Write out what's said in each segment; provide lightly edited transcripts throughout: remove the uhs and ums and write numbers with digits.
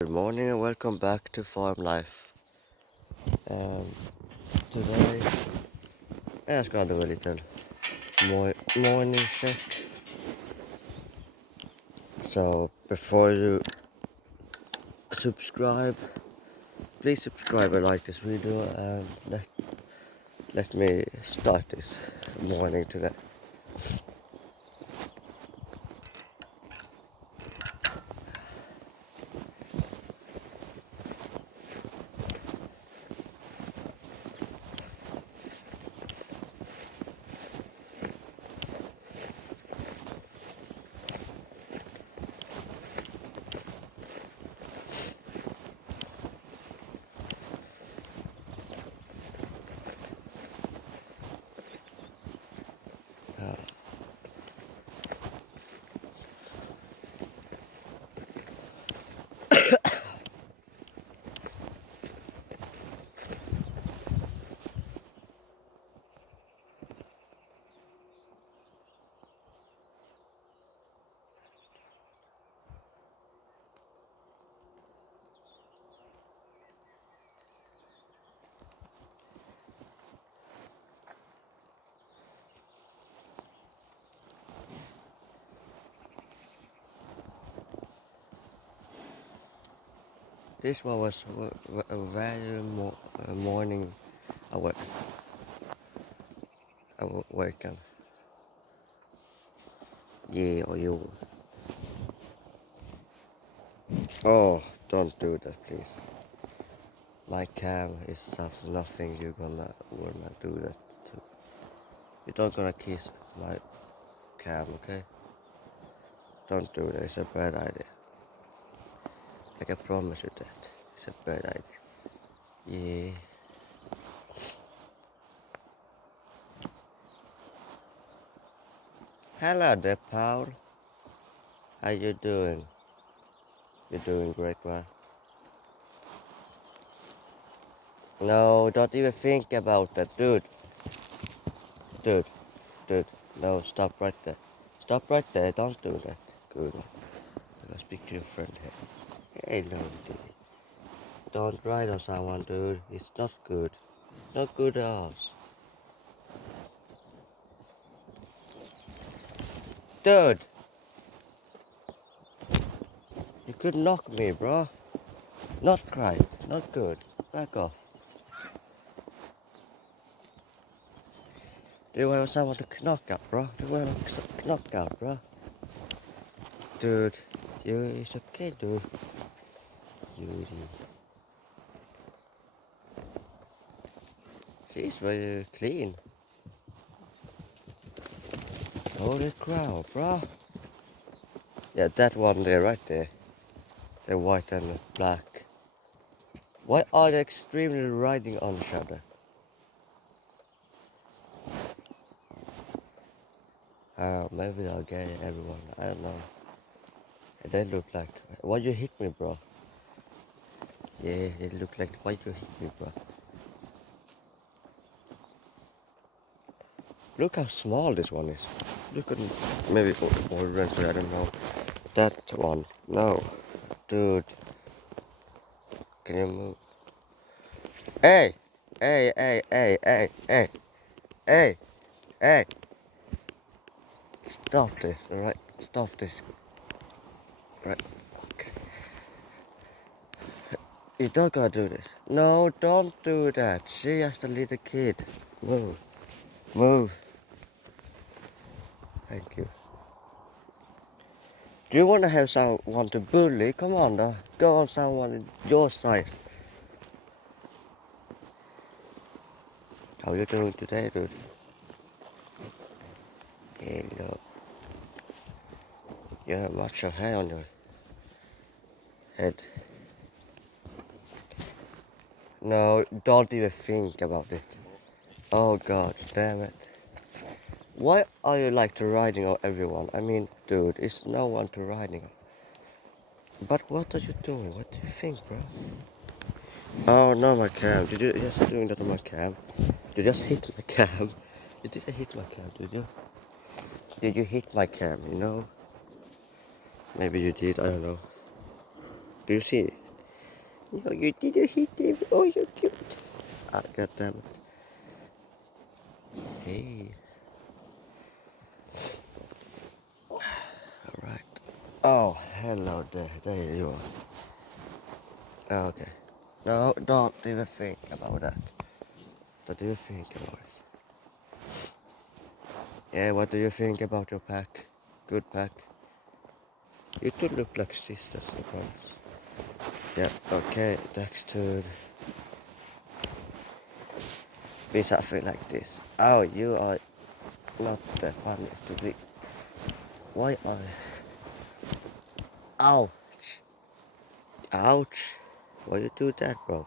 Good morning and welcome back to Farm Life. Um, Today I'm just gonna do a little morning check. So before you subscribe, please subscribe and like this video and let me start this morning today. Uh, this one was a very morning awake. Awaken. Yeah, or you. Oh, don't do that, please. My cam is nothing you're gonna do that to. You're not gonna kiss my cam, okay? Don't do that, it's a bad idea. Like I promise you that. It's a bad idea. Yeah. Hello there, Paul. How you doing? You're doing great, right? No, don't even think about that, dude. Dude, dude. No, stop right there. Stop right there, don't do that. Good. I'm gonna speak to your friend here. Hey, no, dude. Don't ride on someone, dude. It's not good. Not good at all. Dude, you could knock me, bro. Not cry. Not good. Back off. Do you want someone to knock out, bro? Do you want a knockout, bro? Dude, it's okay, dude. You, she's very clean. Holy crow, bro. Yeah, that one there, right there. The white and the black. Why are they extremely riding on each other? Maybe they're gay, everyone. I don't know. They look like. Why you hit me, bro? Yeah, they look like. Why you hit me, bro? Look how small this one is. Look at maybe orange. I don't know. That one. No, dude. Can you move? Hey, hey, hey, hey. Stop this, alright? Stop this. Right? Okay. You don't gotta do this. No, don't do that. She has a little kid. Move. Move. Thank you. Do you want to have someone to bully? Come on, though. Go on someone your size. How you doing today, dude? Hello. You have much of hair on your head. No, don't even think about it. Oh god, damn it. Why are you like to riding on everyone? I mean, dude, it's no one to riding on. But what are you doing? What do you think, bro? Oh no, my cam. Did you just doing that on my cam? You just hit my cam. You didn't hit my cam, did you? Did you hit my cam, you know? Maybe you did, I don't know. Do you see? No, you didn't hit him. Oh, you're cute. Ah, God damn it. Hey. Alright. Oh, hello there. There you are. Okay. No, don't even think about that. What do you think about it? Yeah, what do you think about your pack? Good pack. You two look like sisters, I promise. Yeah, okay, that's to be something like this. Oh, you are not the funniest to be. Why are... Ouch. Ouch. Why you do that, bro?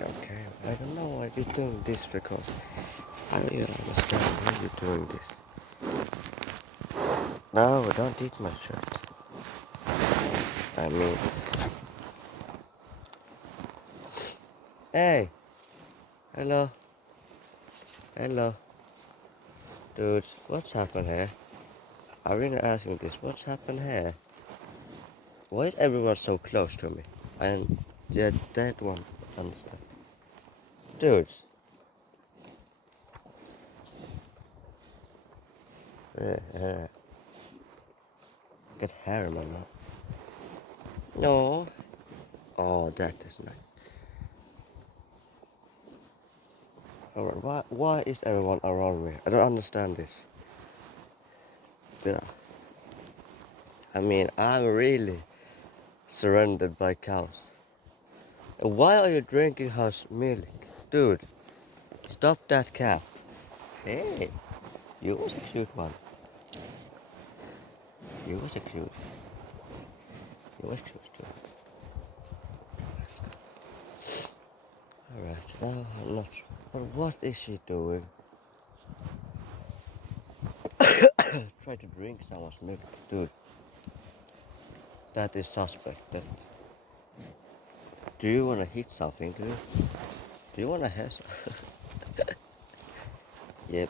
Okay, I don't know why you're doing this because I don't even understand why you're doing this. No, don't eat my shirt. I mean... Hey! Hello. Hello. Dude, what's happened here? I'm really asking this. What's happened here? Why is everyone so close to me? And yeah, that one understand. Dude. Uh, get hair, man. No. Oh, that is nice. Alright, why is everyone around me? I don't understand this. Yeah. I mean, I'm really surrounded by cows. Why are you drinking house milk? Dude, stop that cow. Hey, you was a cute one. You was a cute. You was cute too. Alright, now I'm not sure. But what is she doing? Try to drink someone's milk. Dude, that is suspect. Do you wanna hit something, dude? Do you wanna have some? Yep,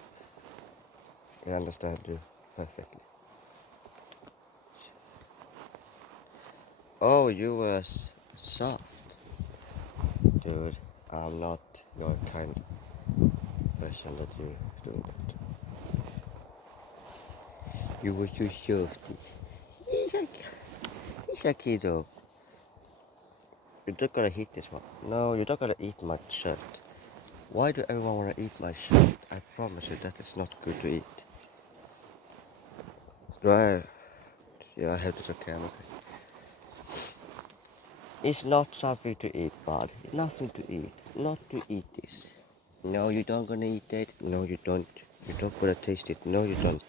I understand you perfectly. Oh, you were soft. Dude, I'm not your kind of person that you do that. You were too softy. He's a kiddo. You're not gonna hit this one. No, you're not gonna eat my shirt. Why do everyone wanna eat my shirt? I promise you that is not good to eat. Right. Yeah, I have this okay, I'm okay. It's not something to eat, bud. Nothing to eat. Not to eat this. No, you don't gonna eat it. No, you don't. You don't gonna taste it. No, you don't.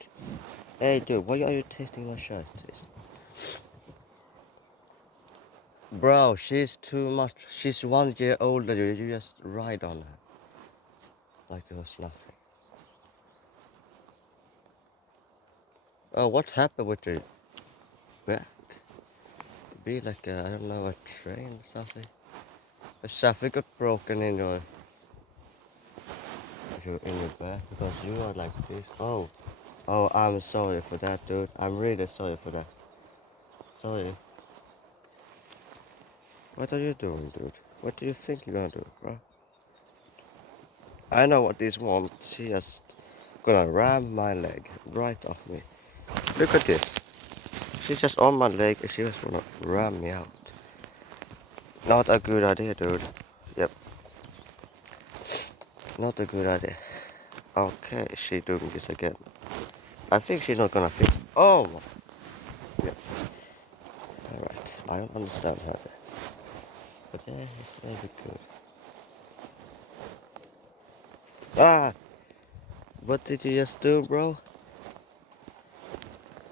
Hey, dude, why are you tasting my shirt? Bro, she's too much. She's 1 year older. You just ride on her like it was nothing. Oh, what happened with your back? Be like I don't know, a train or something. Something got broken in your back because you are like this. Oh, oh, I'm sorry for that, dude. I'm really sorry for that. Sorry. What are you doing, dude? What do you think you're gonna do, bro? I know what this wants. She just gonna ram my leg right off me. Look at this. She's just on my leg and she just wanna ram me out. Not a good idea, dude. Yep. Not a good idea. Okay, she doing this again. I think she's not gonna fix. Oh my. Yeah. Alright, I don't understand her. But yeah, it's very good. Ah! What did you just do, bro?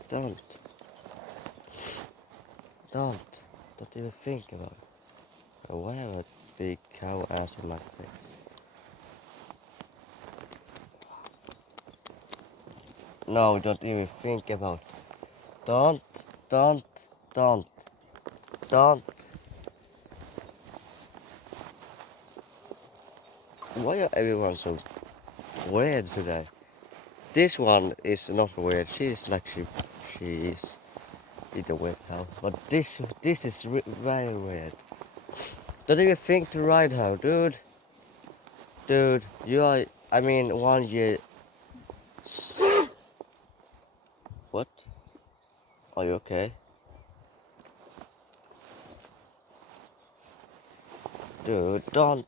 Don't. Don't. Don't even think about it. Why have a big cow ass on my face? No, don't even think about it. Don't. Don't. Don't. Don't. Why are everyone so weird today? This one is not weird. She's like she's in a weird now. But this is very weird. Don't even think to ride her, dude. Dude, you are. I mean, 1 year. What? Are you okay? Dude, don't.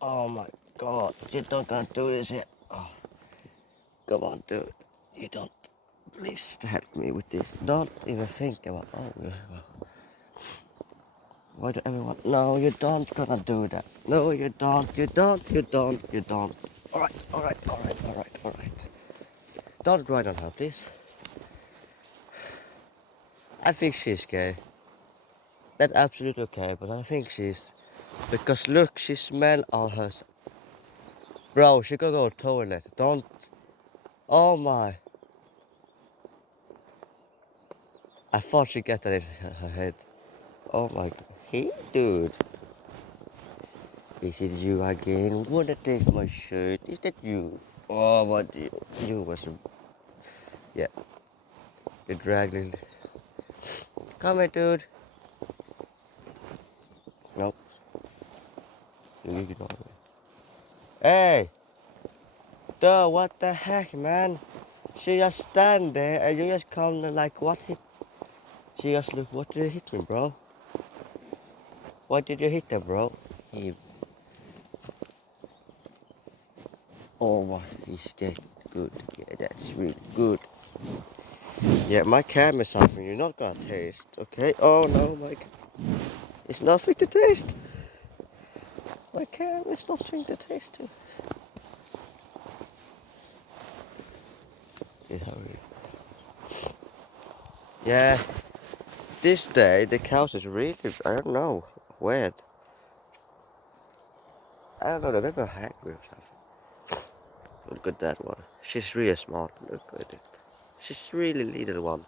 Oh my god, you don't gonna do this yet. Oh, come on, dude. You don't. Please help me with this. Don't even think about. Oh, why do everyone? No, you don't gonna do that. No, you don't. You don't. You don't. You don't. All right. All right. All right. All right. All right. Don't ride on her, please. I think she's gay. That's absolutely okay, but I think she's because look, she smell all her. Bro, she could go to toilet. Don't. Oh my. I thought she got that in her head. Oh my. Hey, dude. Is it you again? Wanna taste my shirt? Is that you? Oh, what you was. Yeah, you're dragging. Come here, dude. Nope. You ignore me. Hey, duh, what the heck, man? She just stand there and you just come like, what hit? She just look, what did you hit me, bro? What did you hit her, bro? He, oh, what is that? Good. Yeah, that's really good. Yeah, my cam is something you're not gonna taste, okay? Oh no, Mike. It's nothing to taste. My cam is nothing to taste to. Yeah, this day the cows is really, I don't know, weird. I don't know, they're never hungry or something. Look at that one. She's really smart. Look at it. She's really little one.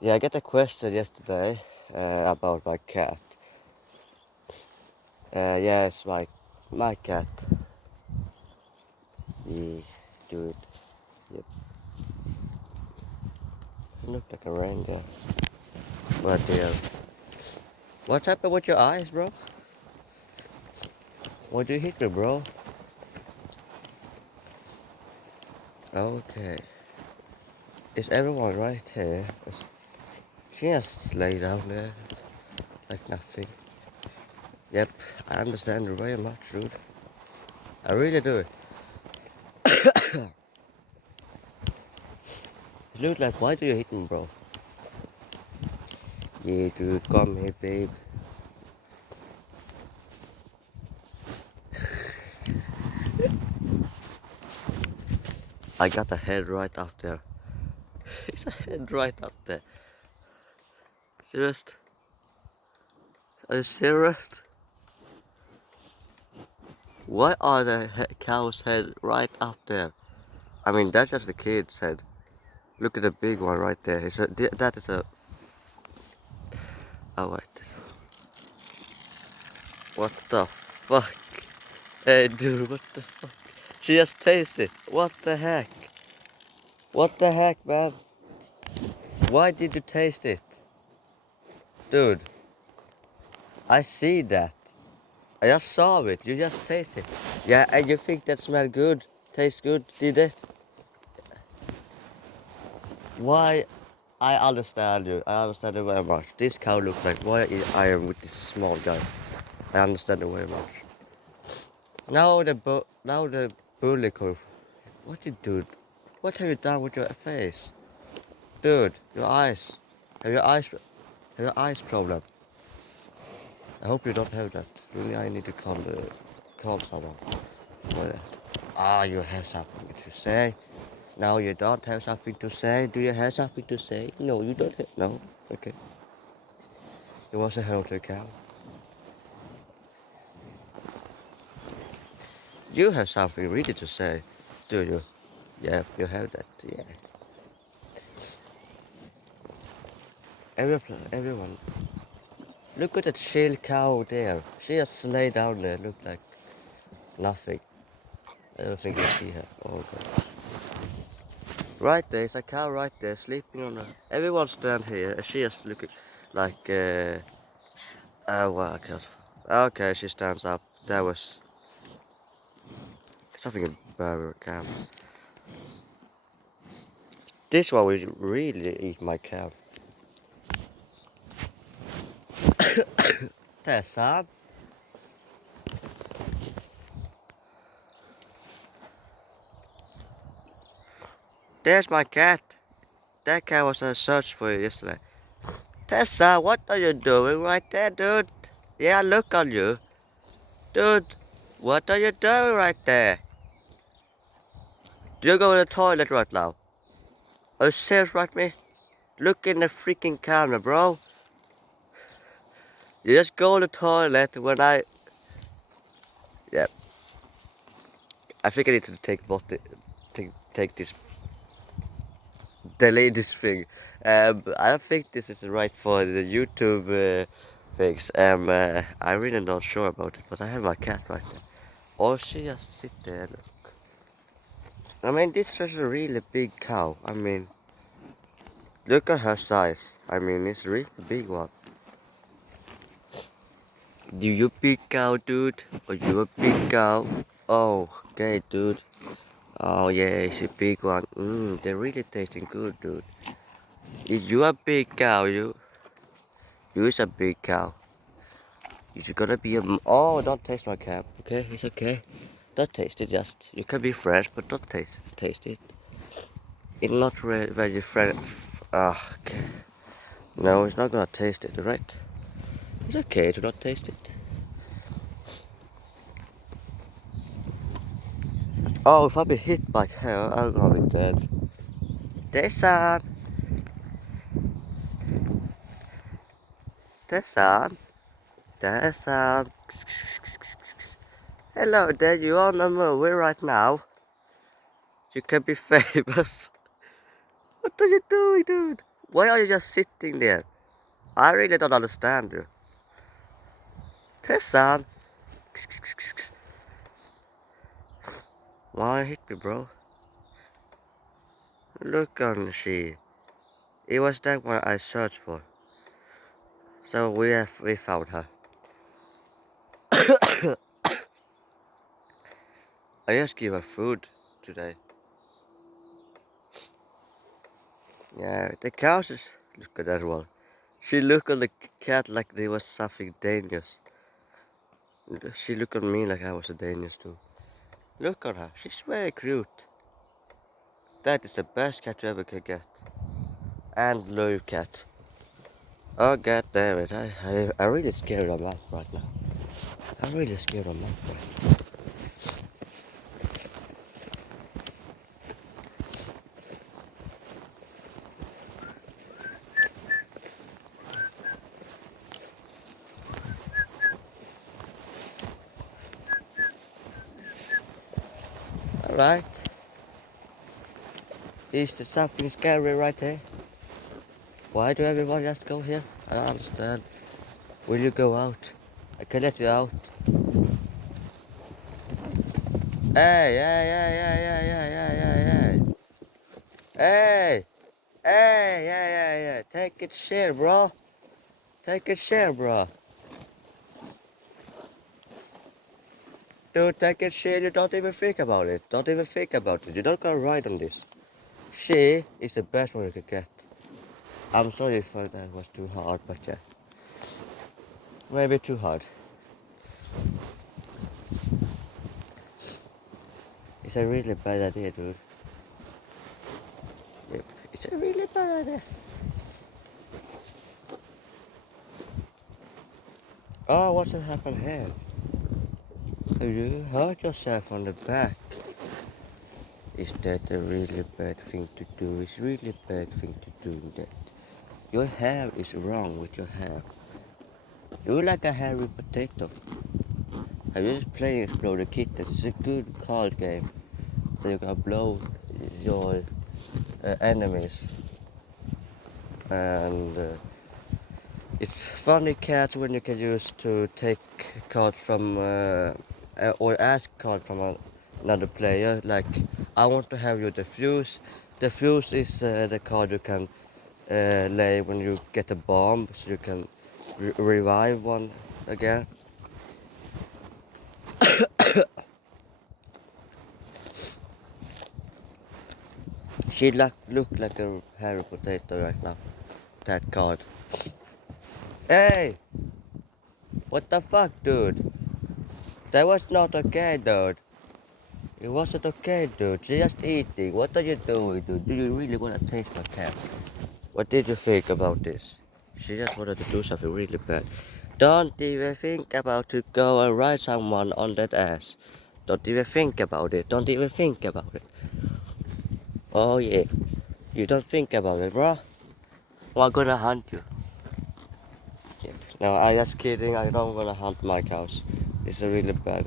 Yeah, I got a question yesterday about my cat. Yes, my cat. Yeah, dude. Yep. Look like a reindeer. But yeah. What happened with your eyes, bro? What did you hit me, bro? Okay. Is everyone right here? She just lay down there like nothing. Yep, I understand you very much, dude. I really do. Look like, why do you hit me, bro? Yeah, dude, come here, babe. I got a head right up there. It's a head right up there. Serious? Are you serious? Why are the cow's head right up there? I mean, that's just the kid's head. Look at the big one right there. That is a. Oh wait. What the fuck? Hey, dude, what the fuck? She just tasted. What the heck? What the heck, man? Why did you taste it? Dude, I see that. I just saw it. You just tasted it. Yeah, and you think that smell good? Tastes good? Did it? Why? I understand you. I understand it very much. This cow looks like why I am with these small guys. I understand it very much. Now the bully cow. What you do? What have you done with your face? Dude, your eyes. Have your eyes problem? I hope you don't have that. Really, I need to call someone for that. Ah, you have something to say. Now you don't have something to say. Do you have something to say? No, you don't have. No? Okay. You want to say hello to the cow? You have something really to say, do you? Yeah, you have that. Yeah. Everyone. Look at that chill cow there. She just lay down there. Look like. Nothing. I don't think I see her. Oh god. Right there's a cow right there sleeping on her. Everyone stand here. She is looking like oh wow god. Okay, she stands up. That was something about her cow. This one will really eat my cow. Tessan. There's my cat. That cat was a search for you yesterday. Tessa, what are you doing right there, dude? Yeah, look on you. Dude, what are you doing right there? Do you go to the toilet right now? Are you serious right me? Look in the freaking camera, bro. You just go to the toilet when I... Yeah. I think I need to take this... Delete this thing. I don't think this is right for the YouTube things. I'm really not sure about it, but I have my cat right there. Or she just sit there, look. I mean, this is a really big cow. I mean, look at her size. I mean, it's a really big one. Do you big cow, dude? Are you a big cow? Oh, okay, dude. Oh yeah, it's a big one. They're really tasting good, dude. If you a big cow, you is a big cow. You should gotta be a... Oh, don't taste my cap. Okay, it's okay. Don't taste it, just... You can be fresh, but don't taste it. It's not very fresh. Ah, okay. No, it's not gonna taste it, right? It's okay to not taste it. Oh, if I be hit by hell, I'm gonna be dead. Tessan! Tessan! Tessan! Hello there, you on the movie right now? You can be famous. What are you doing, dude? Why are you just sitting there? I really don't understand you. Tessan! Why hit me, bro? Look on she. It was that one I searched for. So we found her. I just give her food today. Yeah, the cows just look at that one. She looked at the cat like there was something dangerous. She looked at me like I was a dangerous too. Look at her, she's very cute. That is the best cat you ever could get. And low cat. Oh god damn it, I'm really scared of life right now. I'm really scared of life right now. Alright. Is there something scary right there? Why do everyone just go here? I don't understand. Will you go out? I can let you out. Hey, hey, hey, hey, hey, hey, hey, hey, hey. Hey, yeah, yeah, yeah. Take a share, bro. Take a share, bro. Dude, take a share. You don't even think about it. Don't even think about it. You don't go right on this. She is the best one you could get. I'm sorry if that was too hard, but yeah. Maybe too hard. It's a really bad idea, dude. Yep. It's a really bad idea. Oh, what's happened here? You hurt yourself on the back. Is that a really bad thing to do? It's really bad thing to do that. Your hair is wrong with your hair. You look like a hairy potato. Have you just playing Explode Kittens? It's a good card game. So you can blow your enemies. And it's funny cat when you can use to take cards from or ask card from another player. Like, I want to have you the fuse. The fuse is the card you can lay when you get a bomb, so you can revive one again. She looked like a hairy potato right now. That card. Hey! What the fuck, dude? That was not okay, dude. It wasn't okay, dude. She's just eating. What are you doing, dude? Do you really want to taste my cat? What did you think about this? She just wanted to do something really bad. Don't even think about to go and ride someone on that ass. Don't even think about it. Don't even think about it. Oh yeah. You don't think about it, bro. I'm gonna hunt you. Yeah. No, I just kidding. I don't wanna hunt my cows. It's a really bad.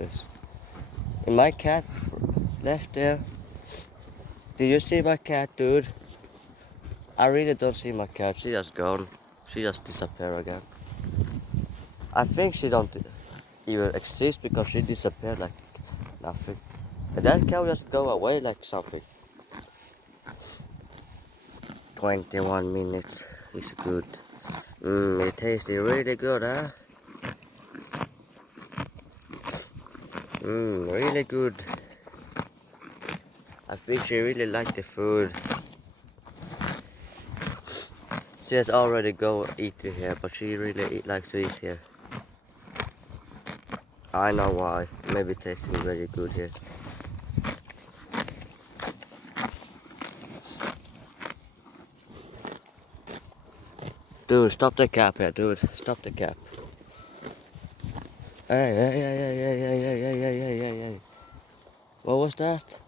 And my cat left there. Do you see my cat, dude? I really don't see my cat. She just gone. She just disappeared again. I think she don't even exist because she disappeared like nothing. And that cow just go away like something. 21 minutes is good. It tasted really good, huh? Really good. I think she really liked the food. She has already go eat here, but she really likes to eat here. I know why. Maybe tasting very good here. Dude, stop the cap here, dude. Stop the cap. Hey, hey, hey, hey, hey, hey, hey, hey, hey, hey, hey, hey. What was that?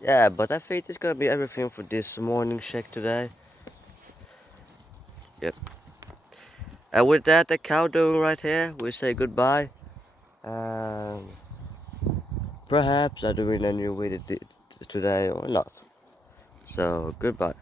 Yeah, but I think it's gonna be everything for this morning check today. Yep. And with that, the cow doing right here, we say goodbye. Perhaps I'm doing a new video today or not. So, goodbye.